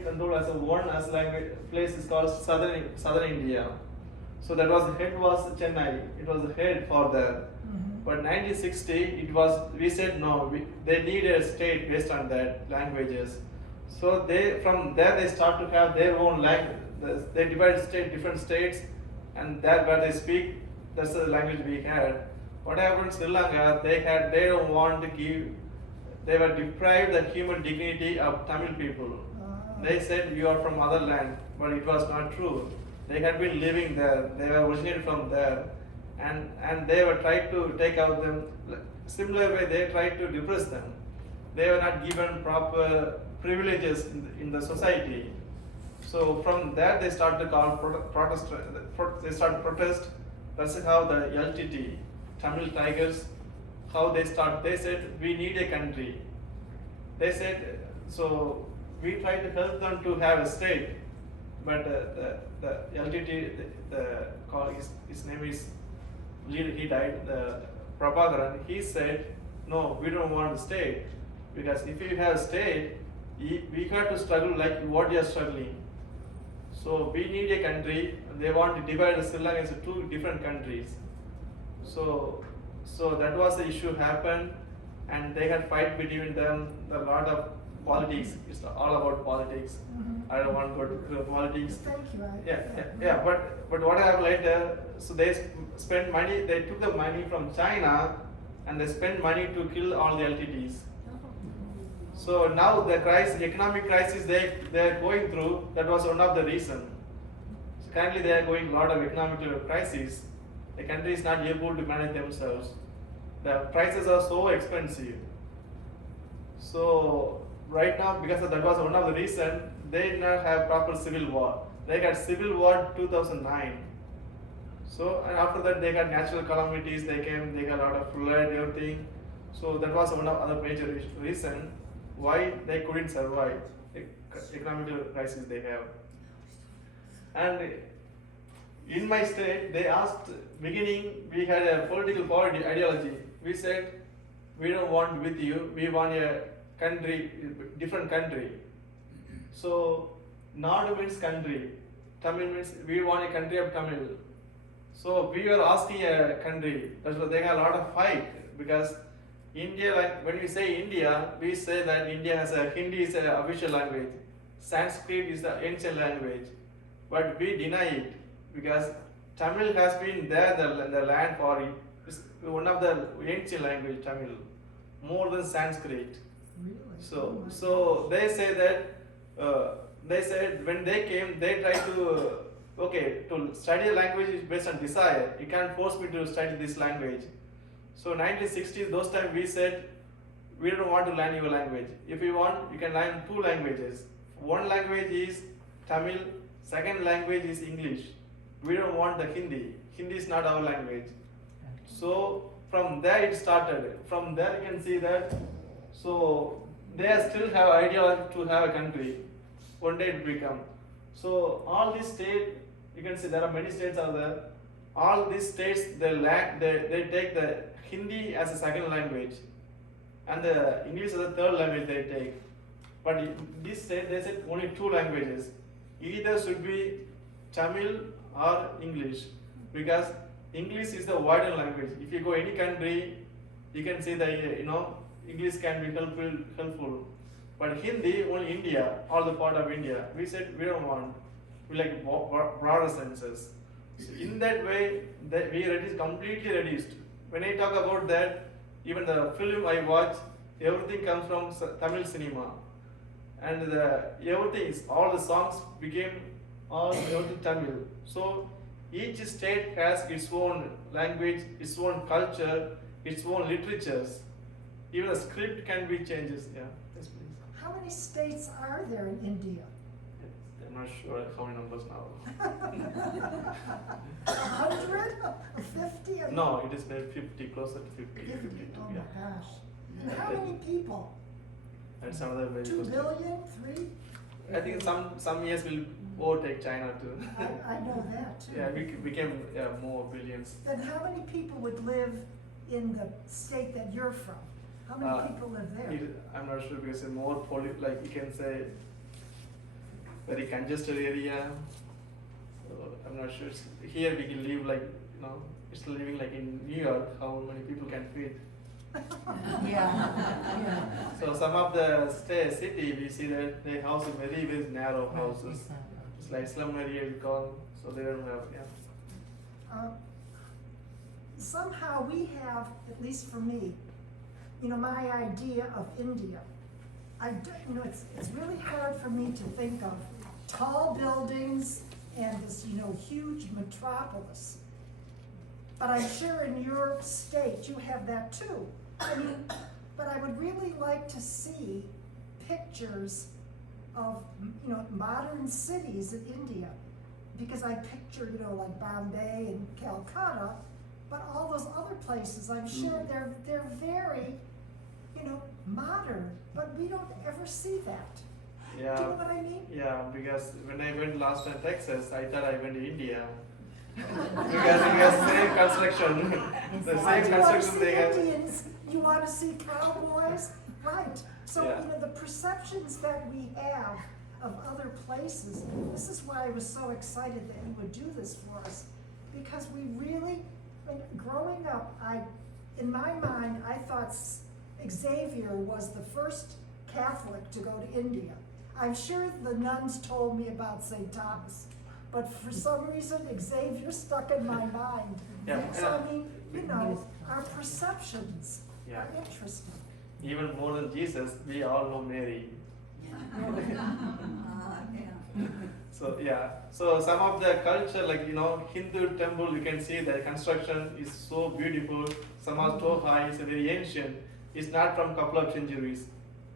controlled as one as language place is called southern India. So that was the head was Chennai. It was the head for there. Mm-hmm. But 1960, it was, we said no, they need a state based on that languages. So from there they start to have their own language. They divide different states, and that where they speak, that's the language we had. What happened in Sri Lanka, they don't want to give, they were deprived the human dignity of Tamil people. They said you are from other land, but it was not true. They had been living there, they were originated from there, and they were trying to take out them. Similar way, they tried to depress them. They were not given proper privileges in the society. So from there they started to call protest. They started protest. That's how the LTT, Tamil Tigers, how they start. They said we need a country. They said so. We tried to help them to have a state, but the LTT, his name is, he died. The Prabhakaran. He said, no, we don't want a state, because if you have a state, we have to struggle like what you are struggling. So we need a country. They want to divide Sri Lanka into two different countries. So that was the issue happened, and they had fight between them. A lot of politics. It's all about politics. I don't want to go to politics. Thank you. Yeah. But what happened later? So they spent money. They took the money from China, and they spent money to kill all the LTTs. So now the economic crisis they are going through, that was one of the reasons. So currently they are going a lot of economic crisis. The country is not able to manage themselves. The prices are so expensive. So right now, because that was one of the reasons, they did not have proper civil war. They got civil war in 2009. So and after that they got natural calamities. They got a lot of flood, everything. So that was one of other major reason why they couldn't survive economic crisis they have. And in my state, they asked, beginning we had a political party ideology. We said, we don't want with you, we want a country, different country. So Nadu means country, Tamil means we want a country of Tamil. So we were asking a country. That's why they had a lot of fight, because India, like when we say India, we say that India has Hindi is an official language, Sanskrit is the ancient language, but we deny it because Tamil has been there in the land for it. It's one of the ancient language, Tamil, more than Sanskrit. Really? So they say that they said when they came, they tried to study a language is based on desire. You can't force me to study this language. So 1960s, those times we said, we don't want to learn your language. If you want, you can learn two languages. One language is Tamil, second language is English. We don't want the Hindi. Hindi is not our language. So from there it started. From there you can see that, so they still have idea to have a country. One day it become. So all these states, you can see there are many states out there. All these states, they take the Hindi as a second language, and the English as a third language they take. But in this state, they said only two languages. Either should be Tamil or English, because English is the wider language. If you go any country, you can see that English can be helpful. But Hindi only India, all the part of India. We said we don't want. We like broader senses. So in that way, we completely reduced. When I talk about that, even the film I watch, everything comes from Tamil cinema, and all the songs became all Tamil. So each state has its own language, its own culture, its own literatures. Even the script can be changes. Yeah, yes, please. How many states are there in India? I'm not sure how many numbers now. 100? 50? No, it is maybe 50, closer to 50. 50. 52, Oh yeah. my gosh. And how many people? That's another very 2 good question. billion? 3? I think some years will overtake China too. I know that too. Yeah, we became more billions. Then how many people would live in the state that you're from? How many people live there? I'm not sure because it's more like you can say very congested area. So I'm not sure. Here we can live like it's living like in New York, how many people can fit. Yeah. So some of the city, we see that they house are very, very narrow houses. It's like slum area we call, so they don't have, Somehow we have, at least for me, my idea of India. It's really hard for me to think of tall buildings and this, huge metropolis. But I'm sure in your state you have that too. But I would really like to see pictures of, modern cities in India. Because I picture, like Bombay and Calcutta, but all those other places, I'm sure they're very, modern, but we don't ever see that. Yeah. Do you know what I mean? Yeah, because when I went last time Texas, I thought I went to India. Because it has same construction. The same You want to construction see they have. Indians, you want to see cowboys, right? So, Yeah. the perceptions that we have of other places, this is why I was so excited that you would do this for us. Because we really, growing up, in my mind, I thought Xavier was the first Catholic to go to India. I'm sure the nuns told me about St. Thomas, but for some reason, Xavier stuck in my mind. Yeah. So our perceptions Yeah. are interesting. Even more than Jesus, we all know Mary. So some of the culture, like Hindu temple, you can see the construction is so beautiful. Some are so high, it's very ancient. It's not from couple of centuries.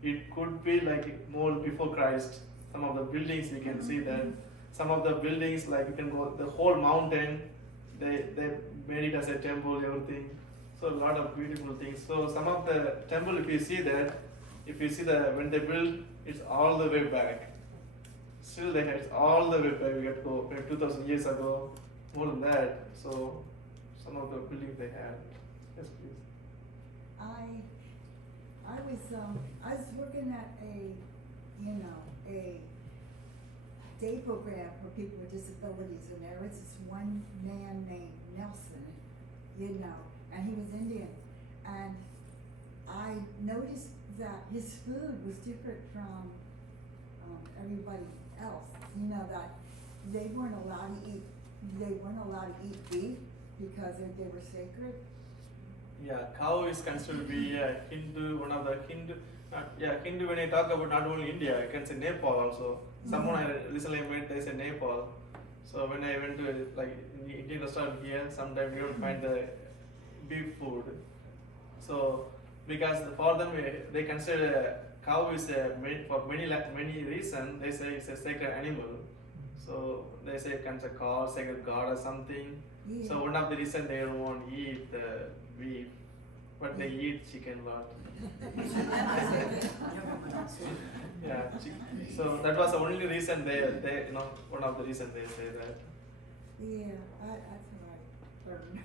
It could be like more before Christ. Some of the buildings you can see that. Some of the buildings, like you can go the whole mountain, they made it as a temple, everything. So a lot of beautiful things. So some of the temple, if you see when they build, it's all the way back. Still they had all the way back. We got to go maybe 2,000 years ago, more than that. So some of the buildings they had. Yes, please. I was working at a day program for people with disabilities, and there was this one man named Nelson, and he was Indian, and I noticed that his food was different from everybody else. That they weren't allowed to eat beef because they were sacred. Yeah, cow is considered to be a Hindu, one of the Hindu. Hindu. When I talk about not only India, I can say Nepal also. Someone I recently met, they say Nepal. So when I went to like Indian restaurant here, sometimes you don't find the beef food. So because for them they consider cow is for many reasons. They say it's a sacred animal. So they say it's a cow, sacred god or something. Yeah. So one of the reasons they don't want to eat the beef, but they eat chicken a lot. Yeah. So that was the only reason they one of the reasons they say that. Yeah, that's what I learned.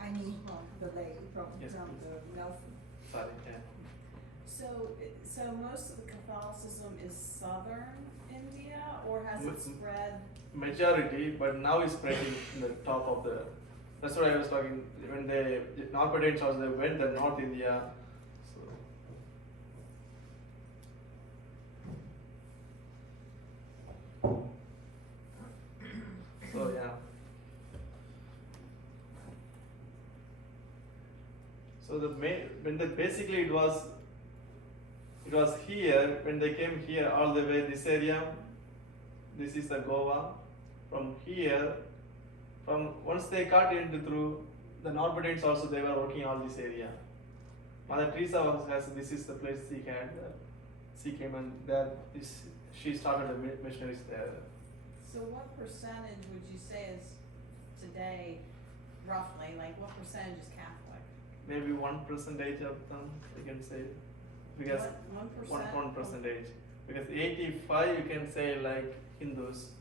I mean from the lady from Yes, the Nelson. Sorry. Yeah. So most of the Catholicism is southern India, or has it spread? Majority, but now it's spreading in the top of the. That's what I was talking. When the Norbert also they went to North India. So yeah. So basically it was here when they came here all the way this area. This is the Goa. From here, once they got into through the Norbertians also they were working all this area. Mother Teresa was this is the place she came and there she started the missionaries there. So what percentage would you say is today, roughly, like what percentage is Catholic? Maybe 1% of them you can say, because 1%? 1%. Because 85 you can say like Hindus.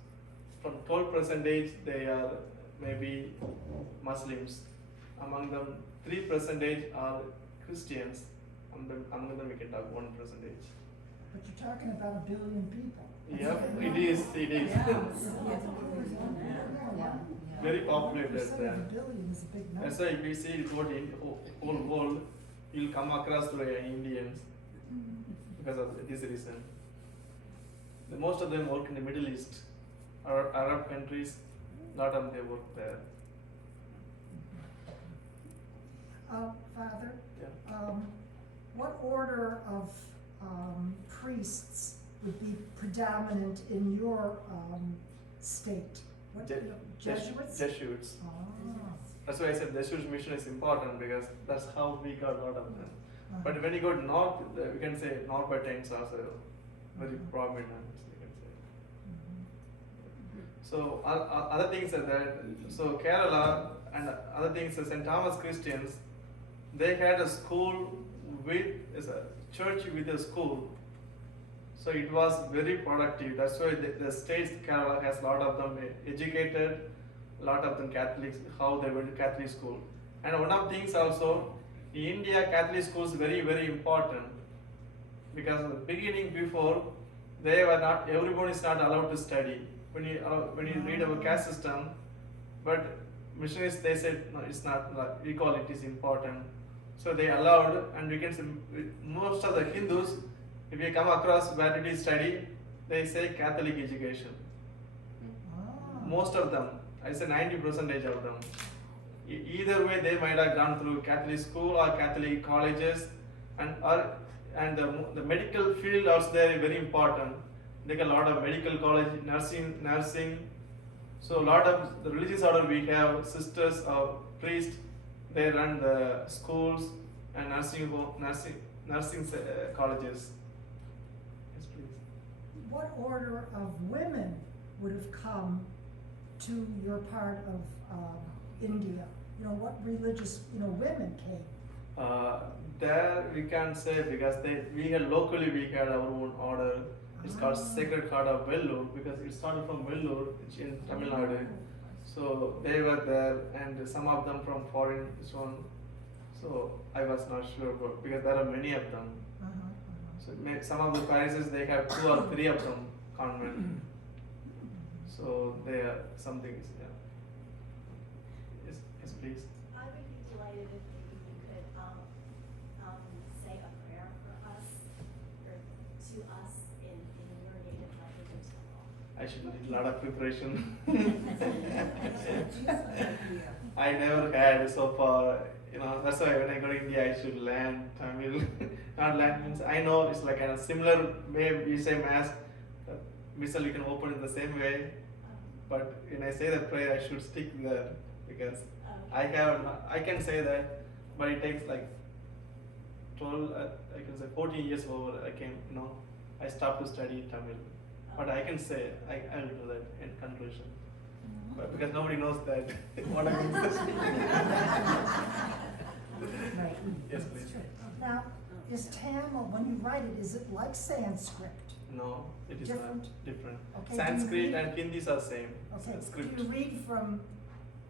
From 12% they are maybe Muslims. Among them 3% are Christians. Among them we can talk 1%. But you're talking about 1 billion people. Yep, it is. Very populated 1% of there. 1 billion is a big number. That's why if we see it go in whole world, you'll come across to Indians because of this reason. Most of them work in the Middle East or Arab countries. Lot of them they work there. Father, Yeah. what order of priests would be predominant in your state? What, Jesuits? Jesuits. Ah. That's why I said Jesuit mission is important because that's how we got a lot of them. Uh-huh. But when you go north, we can say Norbertines also very prominent. We can say. So other things are that. So Kerala and other things, St. Thomas Christians, they had a school with a church with a school. So it was very productive. That's why the state Kerala has a lot of them educated, a lot of them Catholics, how they went to Catholic school. And one of the things also, in India, Catholic school is very, very important because at the beginning before, they were not, everyone is not allowed to study. When you read our caste system, but missionaries, they said, no, it's not, equality is important. So they allowed, and we can say, most of the Hindus, if you come across where did you study, they say Catholic education. Most of them, I say 90% of them. Either way, they might have gone through Catholic school or Catholic colleges, and the medical field also there very important. They got a lot of medical college, nursing. So a lot of the religious order we have sisters or priests. They run the schools and nursing colleges. Yes, please. What order of women would have come to your part of India? You know, what religious, women came? There we can't say because we had our own order. It's called Sacred Heart of Vellore because it started from Vellore, which in Tamil Nadu. So they were there, and some of them from foreign zone. So I was not sure about because there are many of them. So some of the parishes they have 2 or 3 of them convent. So they are some things. Yeah. Yes, please. I would be delighted if maybe you could say a prayer for us or to us in your native language of Tamil. I should need a lot of preparation. I never had so far. That's why when I go to India, I should learn Tamil. Not learn means I know it's like a similar way we say mass. Missal you can open in the same way, but when I say the prayer, I should stick there because I can say that, but it takes like 12, I can say 14 years over. I stopped to study Tamil, but I can say I will do that in conclusion. But because nobody knows that what I mean. Right. Yes, please. Now, is Tamil, when you write it, is it like Sanskrit? No, it is Different? not different. Okay, do you Sanskrit read- and Hindis are same. Okay, Script. do you read from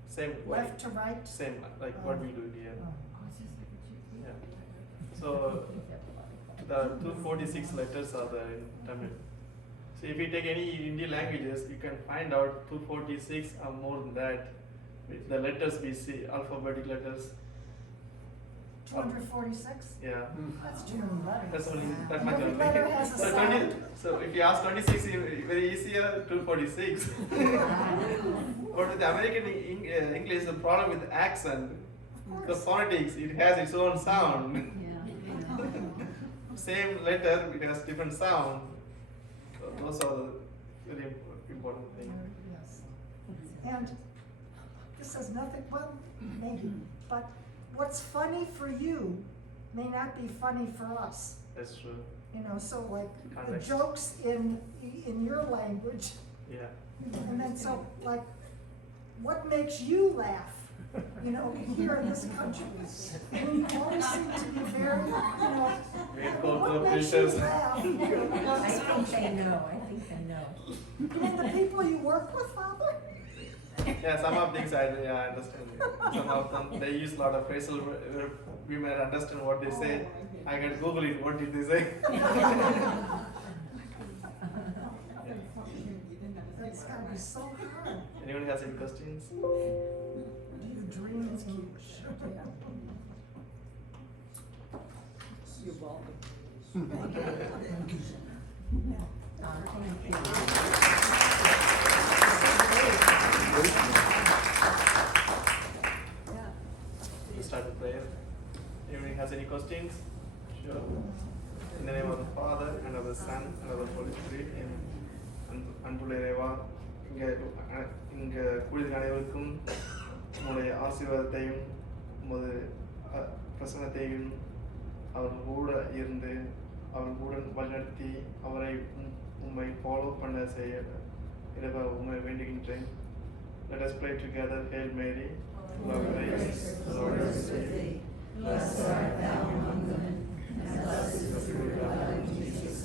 Same left to right? same like what we do here. Oh. Yeah. So the 246 letters are there in Tamil. So if you take any Indian languages, you can find out 246 or more than that. With the letters we see, alphabetic letters. 246? Yeah. That's too many letters. That's only that much Every only. letter has a So sound. so if you ask 26, very easier 246. But with the American English, the problem with the accent, the phonetics, it has its own sound. Same letter, it has different sound. So those are the very important things. Yes. And this has nothing, well, maybe, but what's funny for you may not be funny for us. That's true. So like the Context. jokes in your language, Yeah. and then so like, what makes you laugh? Here in this country, and you always seem to be very, We can go what through makes you filters. laugh? I think they know. And the people you work with, Father? Yeah, some of things I understand. Some of them they use a lot of phrasal. We may understand what they say, I can Google it. What did they say? That's gotta be so hard. Anyone has any questions? Do you dream of You're welcome. We'll start with prayer. Anyone has any questions? Sure. In the name of the Father, and of the Son, and of the Holy Spirit, Amen. அன்புள்ள இறைவா, இங்க கூடிய அனைவருக்கும் உங்களுடைய ஆசீர்வாதத்தையும் உமது பிரசன்னத்தையும் அவர் கூட இருந்து அவர் கூட வழிநடத்தி அவரை உம்மை ஃபாலோ பண்ண செய்ய இறைவா உம்மை வேண்டுகின்றேன். Let us pray together. Hail Mary, full of grace, the Lord is with thee. Blessed art thou among women, and blessed is the fruit of thy womb, Jesus.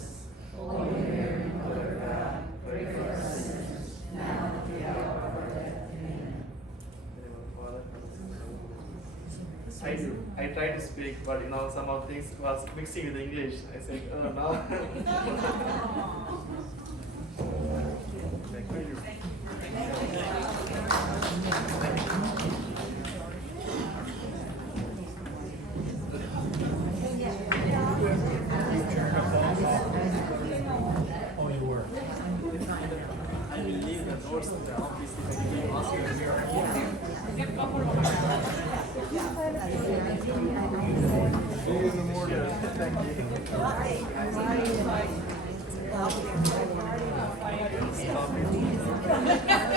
Holy Mary, Mother of God, pray for us sinners, now and at the hour of our death. Amen. I tried to speak, but some of things was mixing with English. I said, oh no. Thank you. Oh, you were. I will leave the notes in the office if I keep asking the mirror. See you in the morning. Thank you. Bye. Bye.